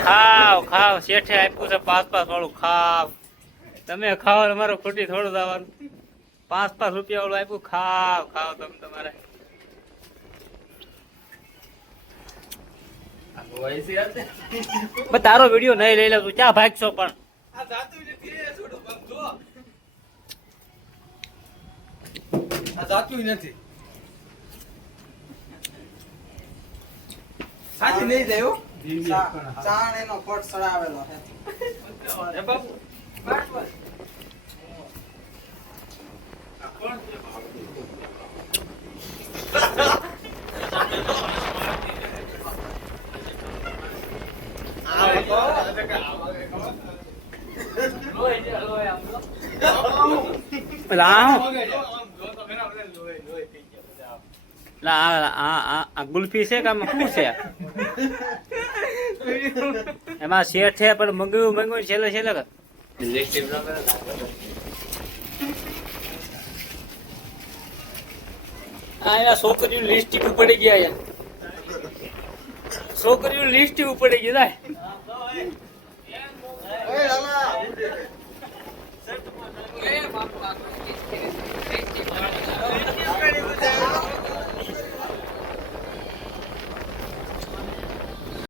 ખાવ ખાવ શેઠે આપ્યું છે 5-5 વાળું ખાવ તમે ખાવ અમારો ખોટી થોડું જવાનું 5-5 રૂપિયા વાળું આપ્યું ખાવ ખાવ તમે તમારે તારો વિડીયો નહીં લઈ લે તું ક્યાં ભાગશો પણ જાતું નથી સાચી નહીં જાય ચાણ એનો કોટ સડાવેલો છે બાપુ ગુલ્ફી છે કે શું છે એમાં શેઠ છે પણ મંગાવ્યું છેલ્લે છોકરીઓ લિસ્ટિક પડી ગયા છોકરીઓ લિસ્ટિક પડી ગઈ